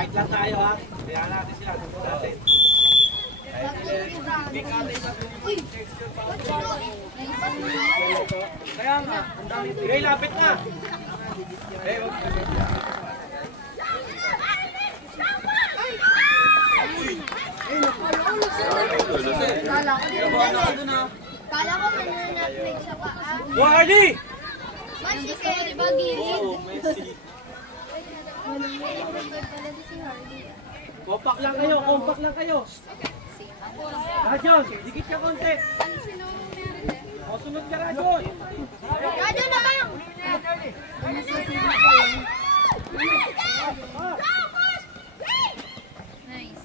Fight lang tayo ha. Kaya natin sila. Dito natin. Kaya nga. Sige, lapit na. Kala ko mananatmig sa paa. Go, Harley! Messi, di ba gilid? Kompak lang kayo, kompak lang kayo. Rajon, dikit ka konti. O, sunod ka, Rajon. Rajon lang! Nice.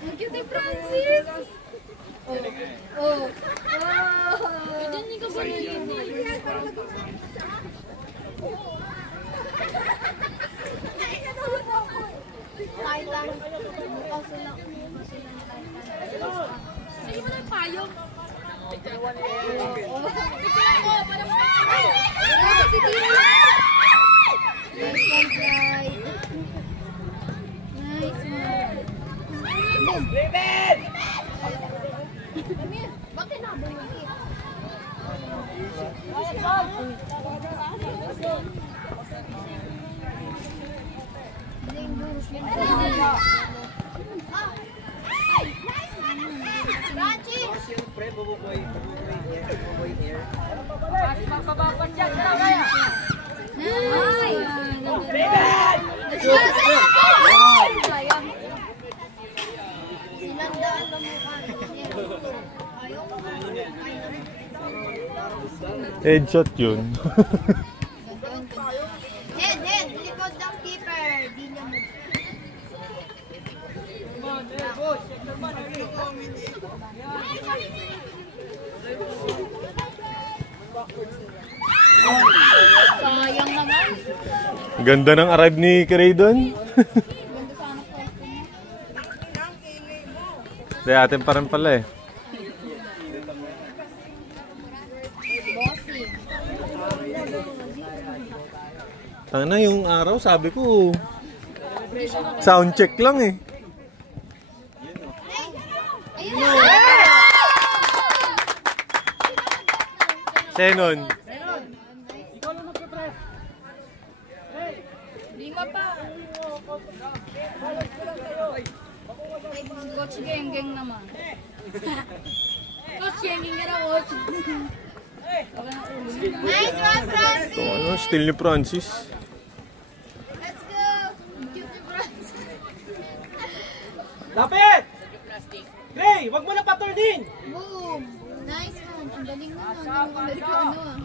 Ang cute ni Francis! Oh! Diyan niyo ka ba yun? Kahit lang. Kasi lang. Sige mo na yung payong. Picture ako! Para mo! Si Tino! Nice one, Clyde. Nice one. Boom! David! Bakit na bumili? Siyempre, bububoy air. Magpapapan dyan, kaya. Nice! David! Sayang. Sinandaan na mukha. Ayaw ko. Headshot yun. Head! Likod ng keeper. Di niya mo. Sayang naman. Ganda ng arrive ni Craydon. Ganda sana pwesto niya. Di atin pa rin pala eh. Bossy. Tanga yung araw, sabi ko, sound check lang eh. Ayun na! Senon. Ikaw lang magpe-press. Lima pa. Coach Geng naman. Coach Geng ka na, coach. Nice one, Francis! So, ano, still ni Francis. Let's go! Cute ni Francis. Lapit! Gray, wag mo na pa-turn-in! Boom! Nice one. Ang galing naman. Ang Amerikano ah.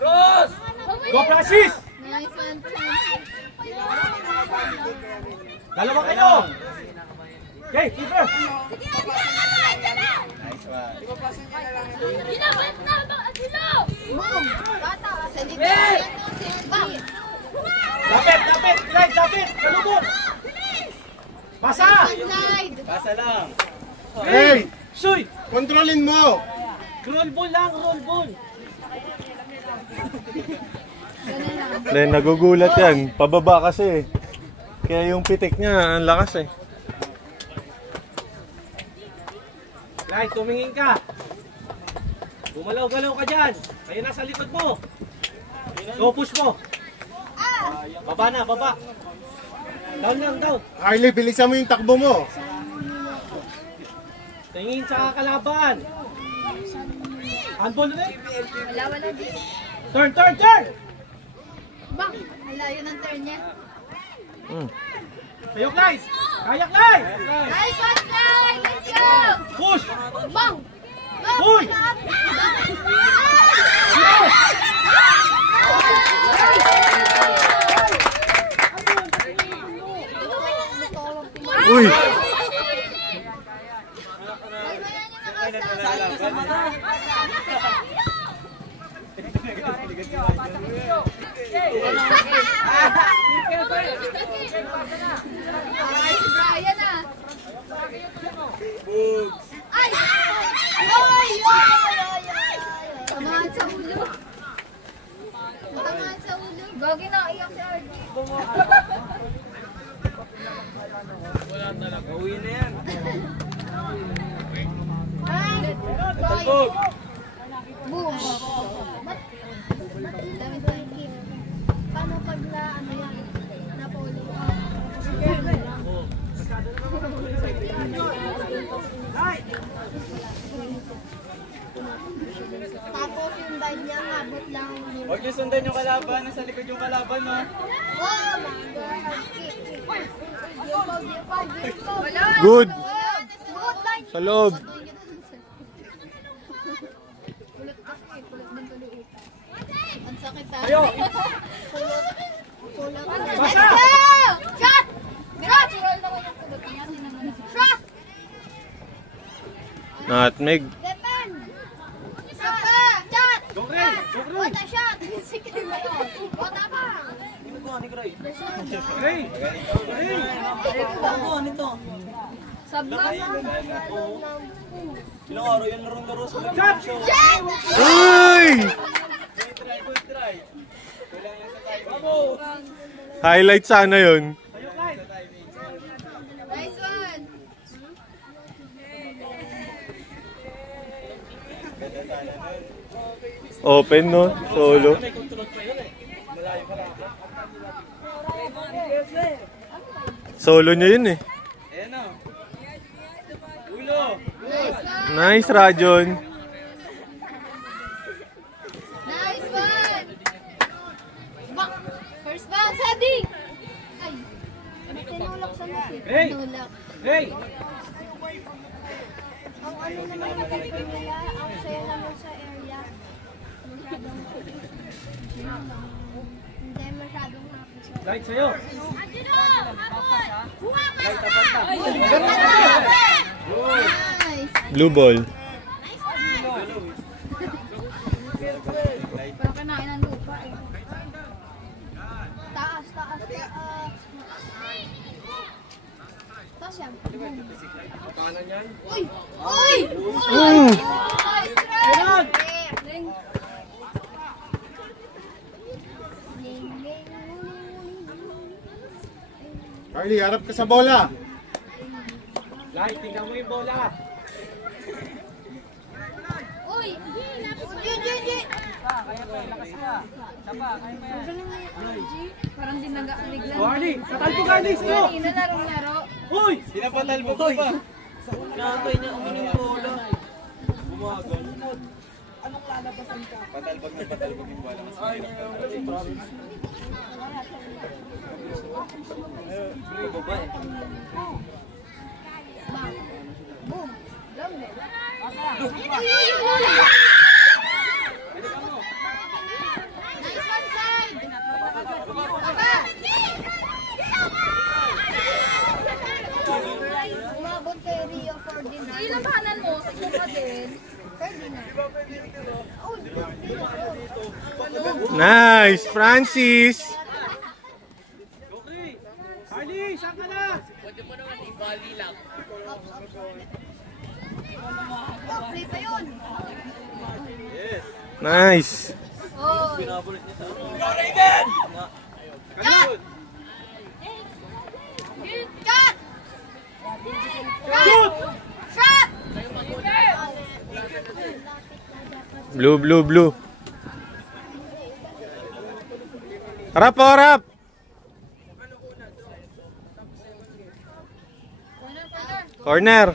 Cross! Go, Francis! Nice one, Francis. Dalawa kayo! Okay, keeper! Ginawit na ba? Silo! Boom! Bata! Sa likod. Bang! Lapit! Clyde, lapit! Salubong! Pasa! Slide! Pasa lang! Hey! Suy! Kontrolin mo! Roll ball lang, roll ball! Ganun lang. Then, nagugulat yan. Pababa kasi eh. Kaya yung pitik niya, ang lakas eh. Clyde, tumingin ka! Gumalaw-galaw ka dyan! Ayun nasa likod mo! Go, push mo! Baba na, baba! Down lang, down! Harley, bilisan mo yung takbo mo. Tingin sa kalaban! Handball ulit! Wala di. Turn! Bang! Malayo ng turn niya. Tayo, Clyde! Kaya, Clyde! Nice one, Clyde! Let's go! Push! Bang! Bang! Uy! Uy! Ay, si Brian ah! Ay! Ay! Samahan sa ulo! Gagi na, iyak si RG. Wala talaga. Uwi na yan. Boom! Boom! Ba't dami tayong keep? Paano pag na, ano yan, napuli? Tapos yung bike niya, abot lang. Huwag niyo sundan yung kalaban. Nasa likod yung kalaban, no? Oh my God! Good. Good line. Sa loob. Kulot kasi, kulot ng kaluutan. Ang sakit ha. Ayo! Kulot. Basa! Shot! Natural naman yung kulot niya. Shot! Nutmeg. Depan! Isa pa! Shot! Go, Ray! Go, Ray! What a shot! Sige ba yun? What a pa! Ray! Ray! Ako, ano to? Sabla sa Ilang araw yan laro sa Shot! Uy! Highlight sana yun. Nice one! Open, no? Solo. Solo niya yun eh. Ayan o. Ulo! Nice one! Nice, Rajon. Nice one! First bounce, heading! Ay! Tinulak sa laki. Hey! Tinulak. Hey! Ang ano naman kapatid nila, ang saya naman sa area. Hindi masyadong happy sa area. Light sa'yo! Light, tapat na! Nice! Blue ball. Parang kinain ng lupa eh. Taas, taas, taas. Taas yan. Kanan yan. Uy! Uy! Mm. Nice try! Yan! Ling. Ling, ling. Carly, harap ka sa bola. Light, tingnan mo yung bola. Uy! Uy! Parang dinaga bigla. O, Arlie, satalpo ka, Arlie, sa'yo! Kanina larong-laro. Uy! Pinapatalbo ko pa. Nakakay niya ang yung bola. Bumagal. Anong lalabasan ka? Patalbog na patalbog yung bola. Mas mahirap. Baba eh. Boom! Long ball. Nice one side! Baba! Umabot kay Rio for dinner. Ilabanan mo, siguro ka din. For dinner. Nice, Francis. Okay. Arlie, saan ka na? Oh, play pa yun. Nice. Oh. Pinabulit niya sa ano. Go, Raiden! Kalimut! Shot! Shoot! Shot! Blue, blue, blue. Harap, harap. Corner.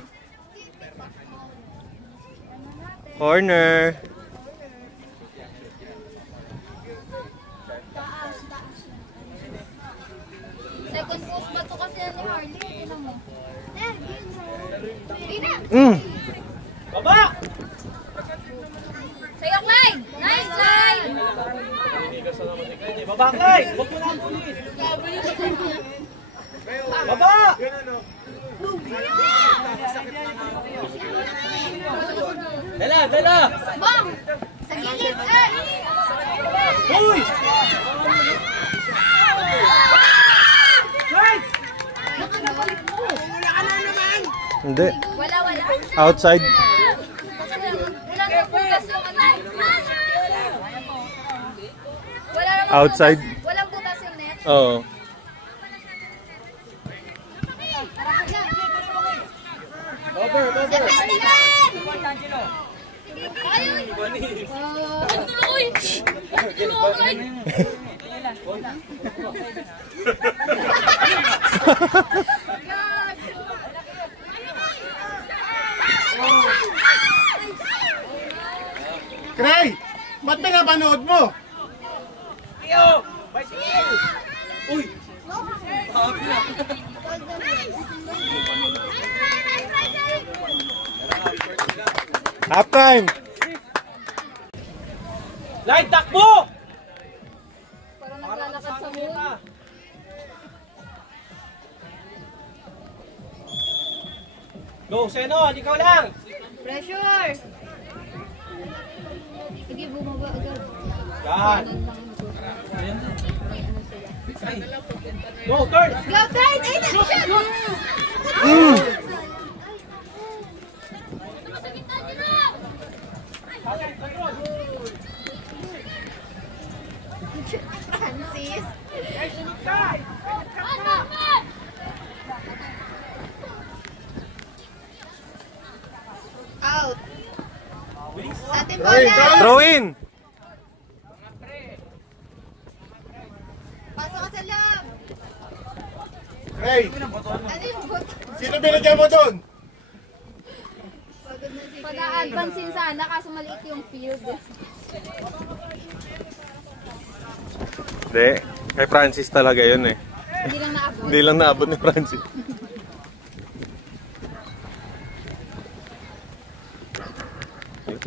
Corner. Taas, taas. Second post ba ito kasi yan ni Harley? Tingnan mo. Gina! Baba! Sayok line! Nice line! Baba, Clay! Huwag mo na ang ulit. Baba! Dala, dala! Bang! Sa gilid! Uy! Clay! Hindi. Wala, wala. Outside. Kasi walang bukas yung ano. Wala namang Outside. Walang bukas Oo. Over. Cray! Ba't pinapanood mo? Uy! Sabi na. Half time! Light, takbo! Parang naglalakad sa moon. Go, Senon! Ikaw lang! Pressure! Sige, bumaba agad. Yan! May ano sila. Go, turn! Go, third! Ay, na-shot! Francis! Out! Sa ating bola! Throw in! Pasok ka sa loob! Cray! Ano yung bot? Sino binigyan mo doon? Pag-a-advancein sana kaso maliit yung field. Hindi. Kay Francis talaga yun eh. Hindi lang naabot. Hindi lang naabot ni Francis.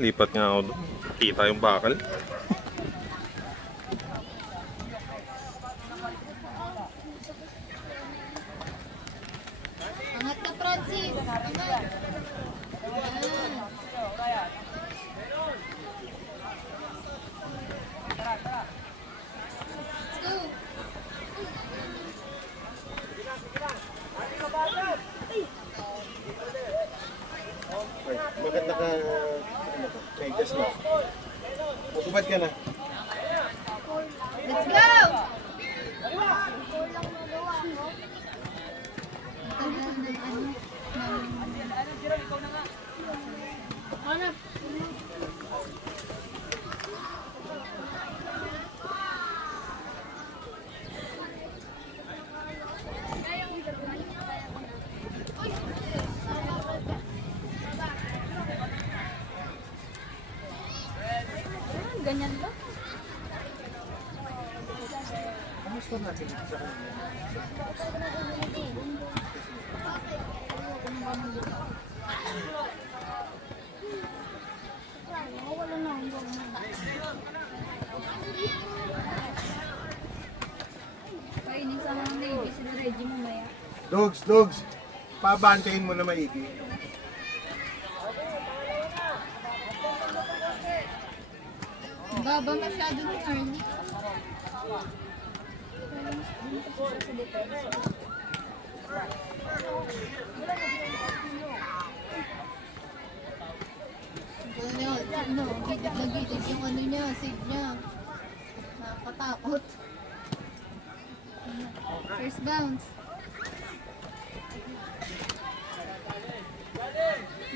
Lipat nga ako doon. Kita yung bakal. Angat ka, Francis! Angat! Ayan. Let's go! Maganda ka. Okay, just na. Ubad ka na. Let's go! Hanap. Ganyan ba? Kamusta natin sa kanila? Wala na. Kainin sa mga Navy, sila Reggie mamaya. Dogs. Pabantayin mo na maigi. Baba masyado ng Arnie. No, gilid na gilid yung ano niya, seed niya. Nakakatakot. First bounce.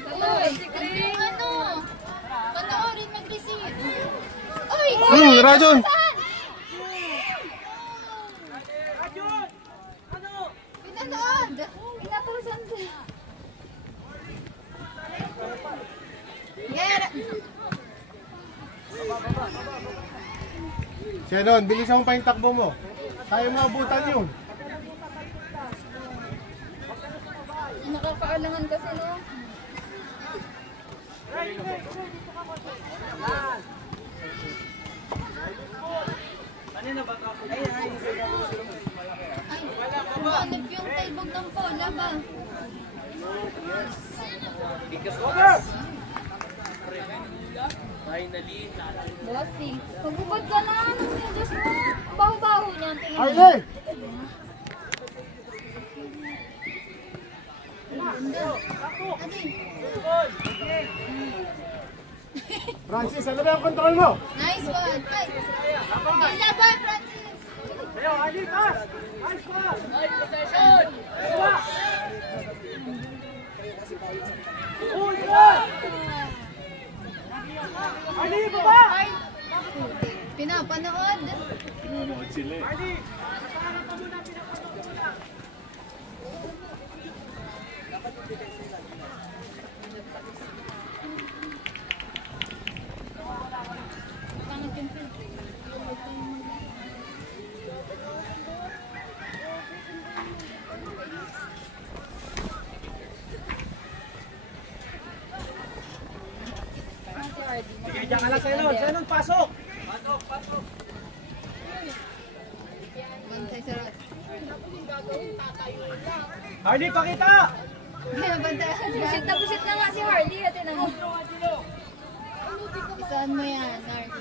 Uy, yung ano? Panoorin mag-receive. Uy! Rajon! Pinanood! Pinatusan din. Ger! Shannon, bilisan mo pa yung takbo mo. Kaya mo abutan yun. Nakakaalangan kasi no. Ay, umanap yung talbog ng bola ba? Bossing. Pagubad ka na. Diyos mo. Baho-baho niya. Tingin mo. Arlie! Francis, ano ba yung control mo? Nice one. Ay, laban, Francis. Pinapanood. Nanonood sila eh. Sige, diyan ka lang, Senon. Senon, pasok! Bantay sa rat. Hardy, pakita! Bantay. Busit na nga si Hardy. At tinanong. Isaan mo yan, Narky.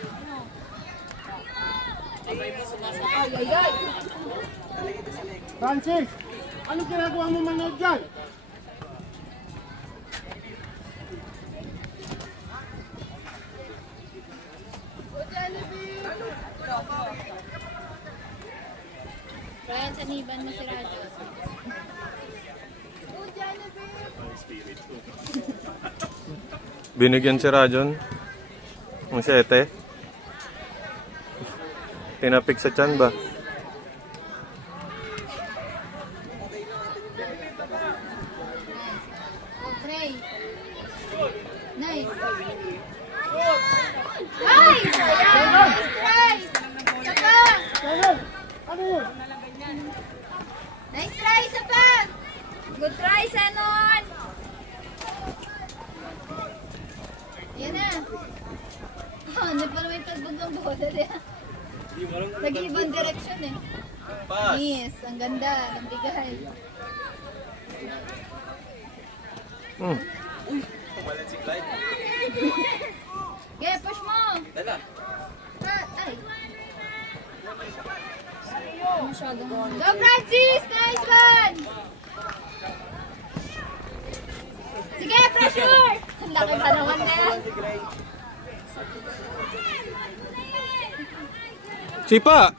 Francis, anong ginagawa mo manood dyan? Brian, saniban mo si Rajo. Binigyan si Rajon ng 7. Tinapik sa tiyan ba? Okay. Nice. Ay! Nice try! Sapa! Ano yun? Nice try, Sapa! Good try, Senon! Yan na. Ano pala may pagbog ng bola niya? Nag-ibang direction eh. Pass! Yes, ang ganda. Ang bigay. Tumalan si Clyde. Okay, push mo! Dala. Ay! Masyadong. Go, Francis! Nice one! Sige, pressure! Ang laki pa naman na yan. Sipa!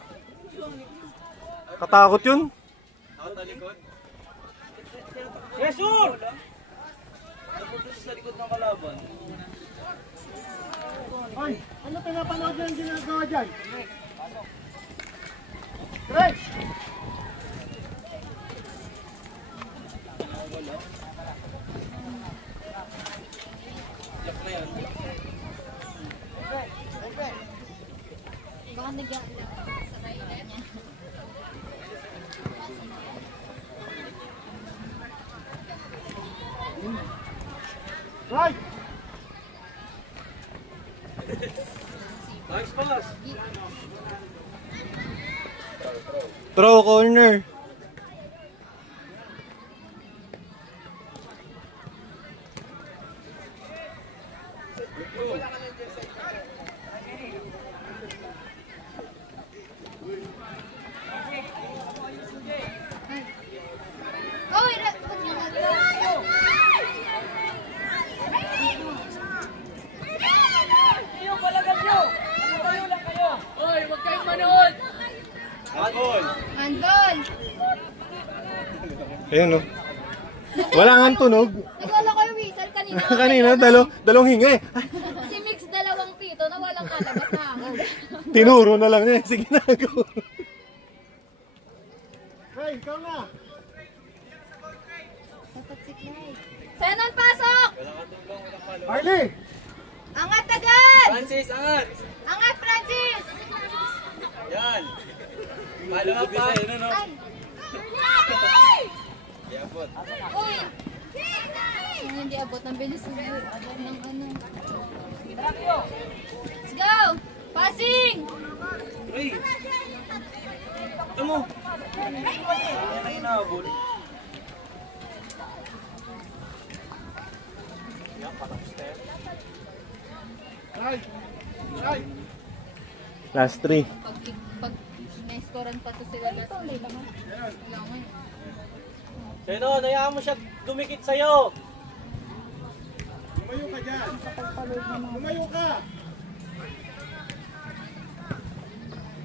Katakot yun. Out na likod. Yes, sir! Napunta sa likod ng kalaban. Ay, ano pinapanood niya ang ginagawa dyan? Greg! Lock na yan. Baka nag-alak sa kailan niya. Right! Nice pass! Throw corner. Oh, handball! Ayun no. Wala nga tunog. Nagwala ko yung whistle kanina. Kanina, dalawang hinga eh. Si Mix 2 pito na walang kalabas na hangin. Tinuro na lang niya. Sige na, go. Hey, ikaw na! Dapat si Clyde. Senon, pasok! Harley! Angat agad! Francis, angat! Angat, Francis! Yan! Follow up pa! No? Ay! Iabot. Uy! Ang hindi abot ng bilis ng ano. Let's go! Passing! Uy! Ito mo! Yan na inaabot. Right! Right! Last 3. Pag may scorean pa to sila last week. Langoy. Sino, hayaan mo siya dumikit sa'yo! Lumayo ka dyan! Lumayo ka!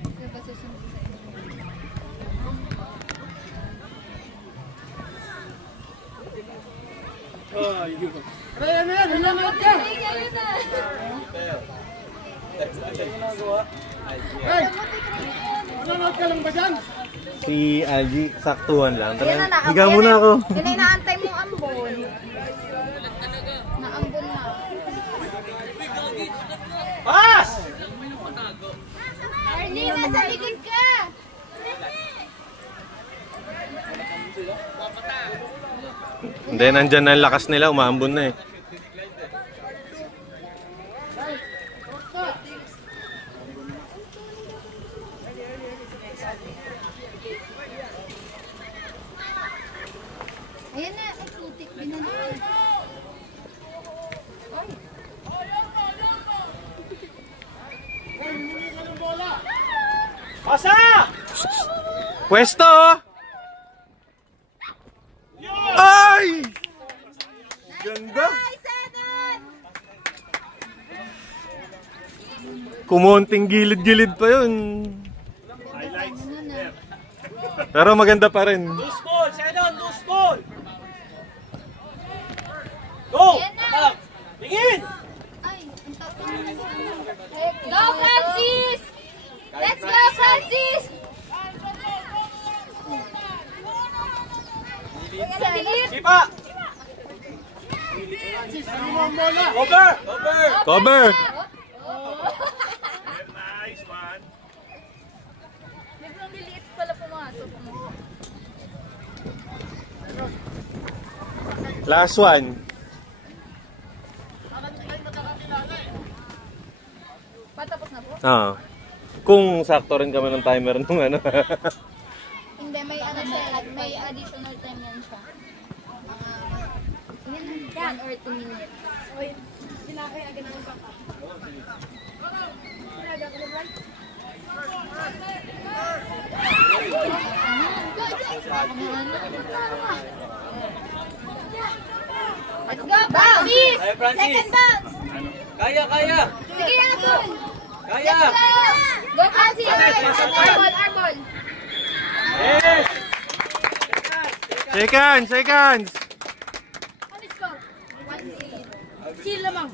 Sila ba susunod sa inyo? Si Algie, saktuhan lang. Yan na, Higa muna ako. Yan na inaantay mong ambon. Naambon na. Pas! Arnie, nasa likod ka! Hindi, nandyan na ang lakas nila. Umaambon na eh. Ayan na, ay putik. Binanay. Pasa! Pwesto! Ay! Ganda! Ay, Seven! Kumunting gilid-gilid pa yun. Pero maganda pa rin. Loose ball! Senon! Loose ball! Go! Ayan na. Atak! Tingin! Ay, ang tapos na sa ano. Go, Francis! Let's go, Francis! Sipa! Over! Over! Cover! Biglang liliit pala pumasok. Last one. Patapos na po? Ah. Kung sakto rin kami ng timer nung ano. Hindi, may ano siya, may additional time yan siya. Mga 1 or 2 minutes. Let's go, Francis! Kaya, Francis. Second bounce! Kaya, kaya! Sige, Apple! Kaya! Let's go! Go, Francis! Arbol! Yes! Seconds! Seconds! Chill lamang.